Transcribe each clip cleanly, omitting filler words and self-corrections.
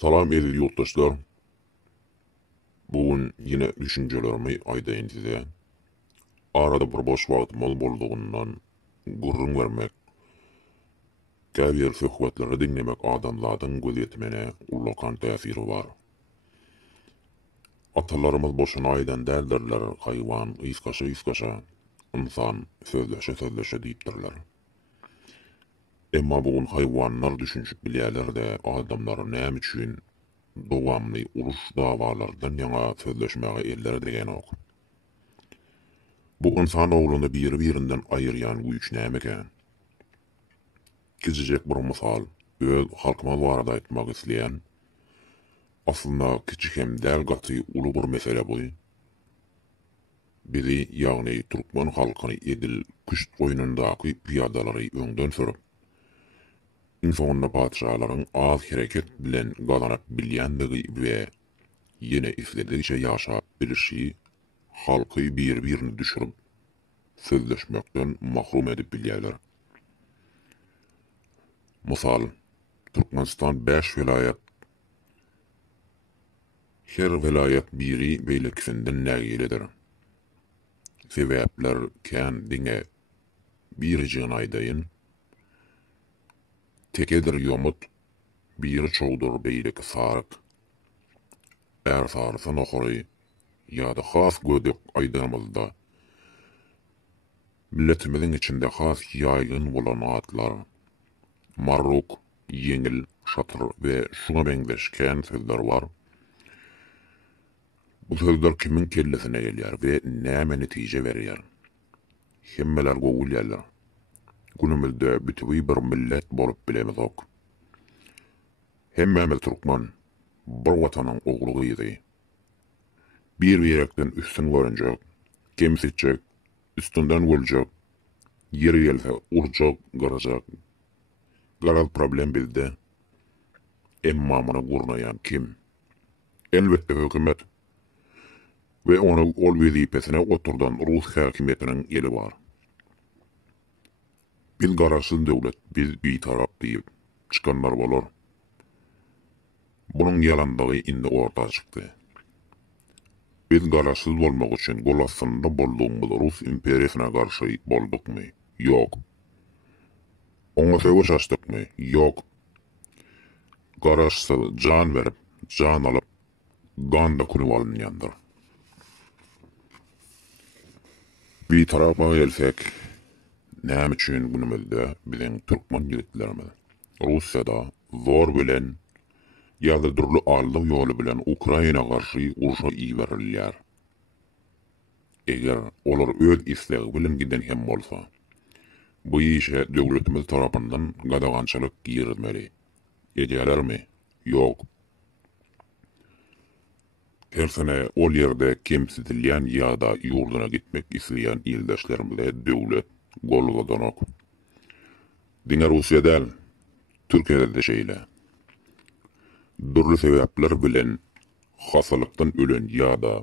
Salam edil yurttaşlar. Bugün yine düşüncelerimi aydayn size. Arada bir boş wagtymyz boldugundan gurrun vermek, käbir söhbetleri dinlemek adamlaryň gözetmene ulakan täsiri bar. Atalarymyz boşuna aýdan däldirler, haýwan ysgaşa, insan sözleşe diýipdirler. Emma bugün haýwanlar düşünşip bilýärler-de adamlar näme üçin dowamly uruş dawalardan ýaňa sözleşmäge eller degen ok. Bu insan oğlunu biri-birinden ayıryan güýç näme? Kiçijek bir mysal, öz halkyma barada aýtmak isleýän, aslynda kiçik hem däl gaty uly bir mesele bu. Bizi, ýagny Türkmen halkyny edil küşt goýunundaky piýadalary öňden sürüp, insanyna padşalaryň az hereket bilen galanyp bilýändigi we ýene isledikçe ýaşap bilişi halky bir-birini düşürüp sözleşmekden mahrum edip bilýärler. Mysal, Türkmenistan 5 vilayet. Her vilayet biri beýlekisinden nägilidir. Sebäpler kän diňe bir jyň aýdaýyn. Tekedir ýomut, biri çoğdur beýleki saryk. Är sarysy nohary ýa-da has gödek aýdamyzda milletimiziň içinde has ýaýgyn bolan atlar, marruk, ýeňil, şatyr we şuna beňleşken sözler bar. Bu sözler kimin kellesine gelýär we näme netije berýär? Hemmeler gowulýarlar. Günümizde bütübi bir millet bolup bilemiz ok. Hemmemiz Türkmen, bir watanyň oglugydy. Bir ýerekden üstün görünjek, kemsitjek, üstünden göljek, ýeri gelse urjak, garajak. Garal problem bizde. Emma muny gurnaýan kim? Elbette hökümet. Ve onu ol wezipesine oturdan Rus häkimetiniň eli bar. Biz garaşsyz döwlet, biz bitarap diýip çykanlar bolar. Bunyň ýalandygy indi ortaga çykdy. Biz garaşsyz bolmak üçin golasynda bolduğumuz Rus imperiýasyna garşy boldukmy? Ýok. Oňa savaş açdykmy? Ýok. Garaşsyz jan berip, jan alyp, ganda kurup alynýandyr. Bir tarafa gelsek, näme üçin günümizde biziň türkmen ýigitlerimiz Russiýada zor bilen ýa-da durly aldyk ýoly bilen Ukraina garşy uruşa iýerilýär. Eger olar öz islegi bilen giden hem bolsa, bu işe döwletimiz tarapyndan gadagançylyk girilmeli. Edýärlermi? Ýok. Her sene ol ýerde kemsitilýän ýa-da ýurduna gitmek isleýän ýyldaşlarymyza döwlet golgadanok. Diňe Russiýa däl, Türkiýede de şeýle. Durly sebäpler bilen hasylykdan ölen ýa-da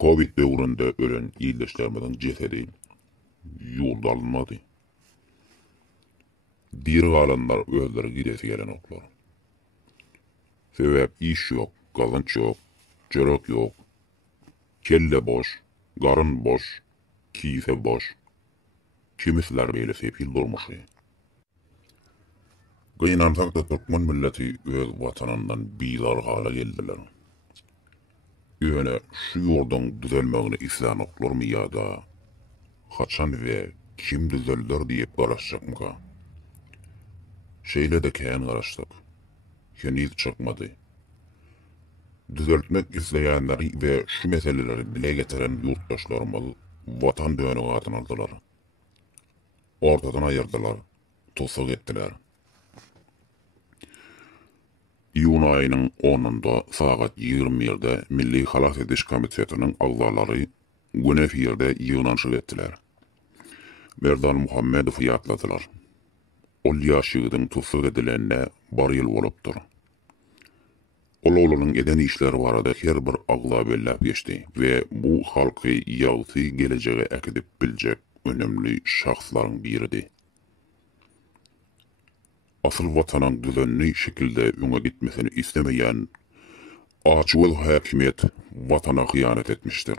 Covid döwründe ölen ýyldaşlarymyzyň jesedi ýurda alınmady. Diri galanlar özleri gidesi gelen oklar. Sebäp iş ýok, galynç ýok, jörek ýok, kelle boş, garyn boş, kise boş. Kimisler beýle sepil durmuşy. Gynansak da Türkmen milleti öz watanyndan bizar hala geldiler. Ýöne şu ýurdan düzelmegini islanoklarmy ýa-da haçan we kim düzeldir diýip garaşjakmyka? Şeýle de kän garaşdyk. Henüz çykmady. Düzeltmek isleýänleri we şu meseleleri dile getiren ýurtdaşlarymyz watan döni gatyn aldylar. Ortadan ayırdılar, tosak ettiler. Iyun ayının 10'unda saat 20'de Milli Halas Ediş Komitetinin agzalary Günefir'de ýygnanşyk etdiler. Merdan Muhammedow ýatladylar. Ol ýaşygydyň tosak edilende bar ýyl bolupdyr. Ol oğlunun eden işleri barada her bir agla bellap geçti ve bu halky ýagty gelejege äkidip biljek önemli şahslaryň biridi. asıl vatanın düzenli şekilde öňe gitmesini istemeyen açık hakimiyet vatana hıyanet etmiştir.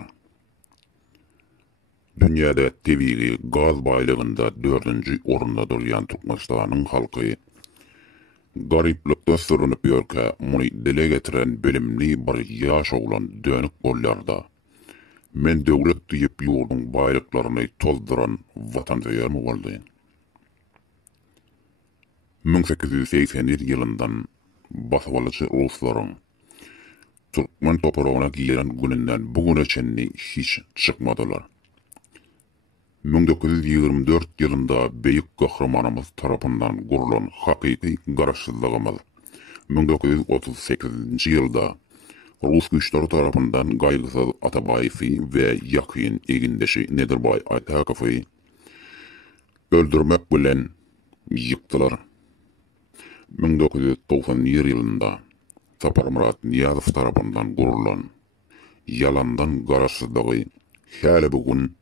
Dünyada tebii gaz baylığında 4. orunda durýan Türkmenistanyň halky gariplikde sürünüp ýörkä muny dile getiren bilimli bir ýaş oglan dönük bollarda men döwlet diýip ýurdun baýlyklaryny tozduran vatansewer boldy. 1880 ýylyndan basawalyjy ruslaryň Türkmen topragyna giren gününden bugüne çenni hiç çykmadylar. 1924 ýylynda beýik gahramanymyz tarapyndan gurulan hakyky garaşsyzlygymyz 1938 ýylda Rus güýçleri tarapyndan gaýgysyz Atabaýewy we ýakyn egindeşi Nedirbay Aytakowy öldürmek bilen ýykdylar. 1990 ýylynda Saparmurat Niýazow tarapyndan gurulan ýalandan garaşsyzlygy häle bugün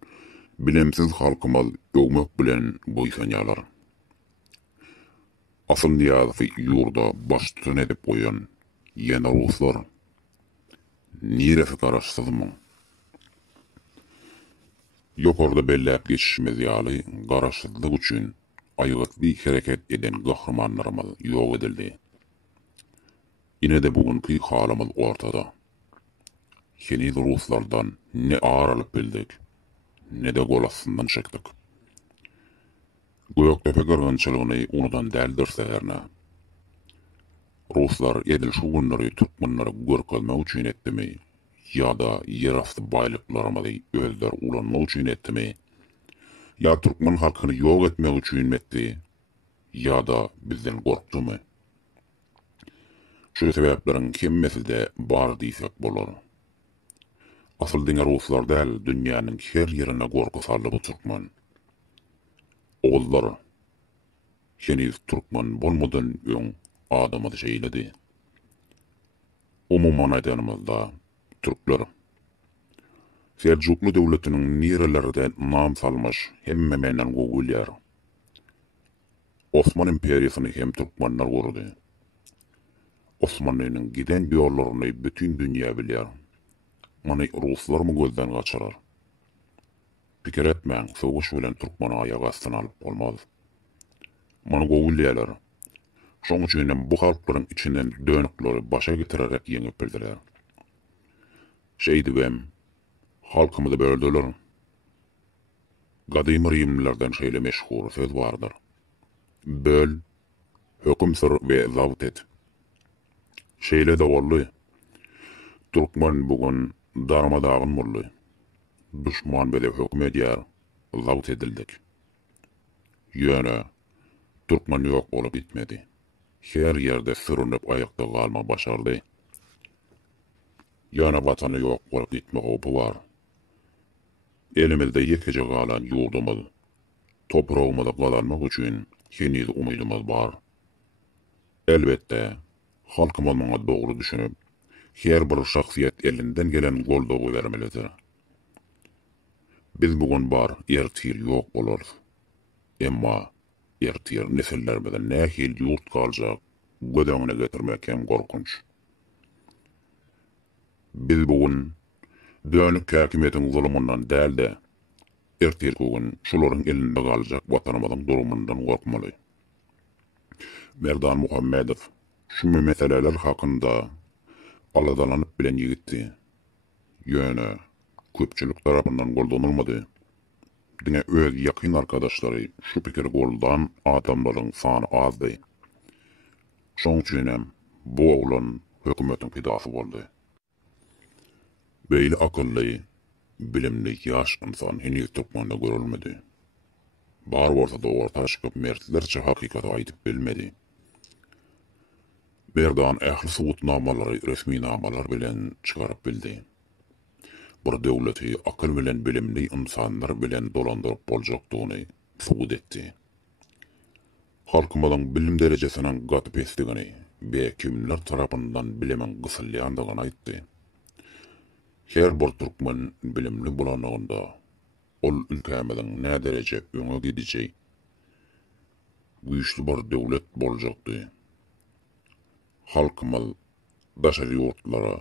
bilemsiz halkymyz öwmek bilen boýsanýarlar. Asyl Niýazowy ýurda baştyn edip goýan ýene ruslar niresi garaşsyzmy? Ýokarda belläp geçişmez ýaly garaşsyzlyk üçin aýgatly hereket eden gahramanlarymyz ýok edildi. Ine de bugünkü halymyz ortada. Heniz ruslardan ne aralyp bildik, ne de golasından çekdik. Göýektepe gyrgynçylygyny unudan däldirselerine. Ruslar edil şu günleri Türkmenleri görkezmek üçin etdimi, ýa-da ýerasty baýlyklarymyzy özleri ulanmak üçin etdimi, ýa Türkmen halkyny ýok etmek üçin etdi, ýa-da bizden gorkdymy? Şu sebäplerin hemmesi de bar diýsek bolar. Asyl diňe ruslar däl, dünýäniň her ýerine gorky saldy bu Türkmen. Oğullar, heniz Türkmen bolmadan öň adamyzy şeýledi. Umuman aýdanymyzda türkler Selçuklu döwletiniň nirelerinde nam salmaş hemme menden gogulýar. Osman imperiýasyny hem Türkmenler gurdy. Osmanlynyň giden ýollaryny bütün dünýä bilýär. Many ruslar mı gözden gaçyrar? Pikir etmäň, soguş bilen Türkmen aýagy astyna alyp bolmaz. Many gogulýarlar. Şoň üçin bu halklaryň içinden dönükleri başa getirerek ýeňip bildiler. Şeýdigem, halkymyzy böldüler. Gadymy Rimlilerden şeýle meşhur söz bardyr. Böl, höküm sür we zabit et. Şeýle de boldy. Türkmen bugün darmadagyn boldy. Düşman bile höküm edýär, zabit edildik. Ýöne, Türkmen ýok bolup gitmedi. Her ýerde sürünüp aýakda galma başardy. Ýöne watany ýok bolup gitmek opy bar. Elimizde ýekece galan ýurdumyz, topragymyzda galanmak üçin heniz umydymyz bar. Elbetde, halkymyz maňa dogry düşünüp, her bir şahsiýet elinden gelen goldagy bermelidir. Biz bugün bar, ertir ýok bolar. Emma ertir nesillermeden nähil ýurt galjak, gödäňine getirmek hem gorkunç. Biz bugün dönük häkimiýetiň zulmyndan däl de ertir bugün şolaryň elinde galjak watanymyzyň durumundan gorkmaly. Merdan Muhammedow şu meseleler hakynda aladalanyp bilen ýigitdi. Ýöne köpçülik tarapyndan goldanylmady. Diňe öz ýakyn arkadaşlary şu pikir goldan adamlaryň sany azdy. Şoň üçin bu oglan hökümetiň pidasy boldy. Beýle akylly, bilimli ýaş insan heniz Türkmende görülmedi. Bar bolsa da ortaga çykyp mertlerçe hakykaty aýdyp bilmedi. Berdan ähli suwutnamalary, resmi namalar bilen çygaryp bildi. Bir döwleti akyl bilen bilimli insanlar bilen dolandyryp boljakdygyny subut etdi. Halkymyzyň bilim derejesiniň gatyp esdigini we kimler tarapyndan bilimin gysylýandygyny aýtdy. Her bir Türkmen bilimli bolanygynda ol ülkämiziň nä derece öňe gidijek, güýçli bir döwlet boljakdy. Halkymyz daşary ýurtlara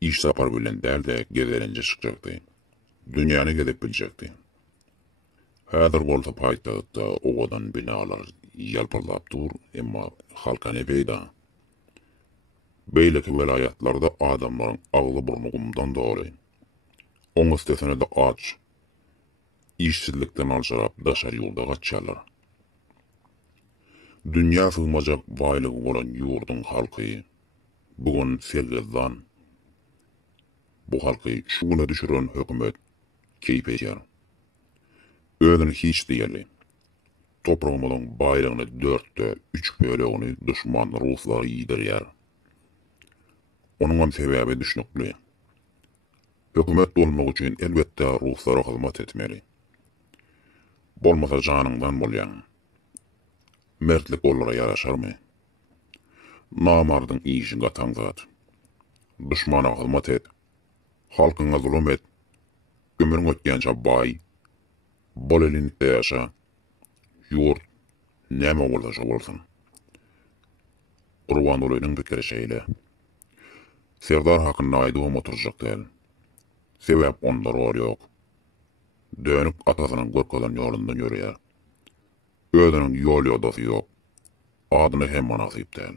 iş sapar bilen däl-de gezelenje çykjakdy. Dünýäni gezip biljekdi. Häzir bolsa paýtagtda owadan binalar ýalpyrlap dur, emma halka ne peýda? Beýleki velayatlarda adamlaryň agly burnu gumdan doly. Oň üstesine de aç, işsizlikden alçarap daşary ýurda gaçýarlar. Dünýä sığmajak baýlygy bolan ýurdun halky bugun sergezdan. Bu halky şuna düşüren hökümet keýp edýär. Özüni hiç diýerli. Toprağımyň baýlygyny 4-de 3 bölegini düşman Ruslary ýidirýär. Onuň sebäbi düşnükli. Hökümet bolmak üçin elbetde Ruslara hyzmat etmeli. Bolmasa janyňdan bolýan. Mertlik olara yaraşarmy? Namardyň işi gatan zat. Düşmana hyzmat et. Halkyňa zulüm et. Ömrüň ötgençe baý. Bol elinlikde ýaşa. Ýurt näme bolsa bolsun. Gurban olaynyň pikiri şeýle. Serdar hakyny aýdywam oturjak däl. Sebäp onlar ol ýok. Dönüp atasynyň görkezden ýolundan ýörýär. Özüniň ýol ýodasy ýok. Adyny hem nasip däl.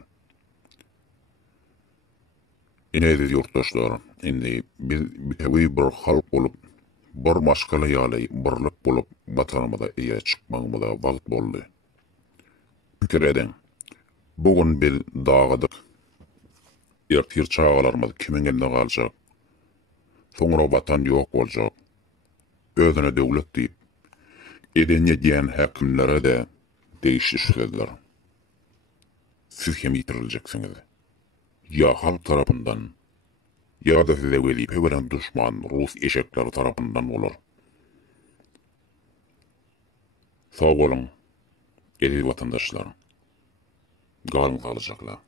Ine-de ýurtdaşlar, indi biz bir halk bolup, bir maşgala ýaly birlik bolup, batanymyza eýe çykmagymyza wagt boldy. Pikir edin. Bugun biz dagadyk. Ertir çağalarymyz kimin elinde galjak? Soňra batan ýok boljak. Özüne döwlet diýip, edenýe diýen häkimlere de değişişler. Siz hem ýitiriljeksiňiz. Ya halk tarapyndan, ya da size welipe beren düşman Rus eşekleri tarapyndan bolar. Sağ bolun, aziz vatandaşlar. Galyn galajaklar.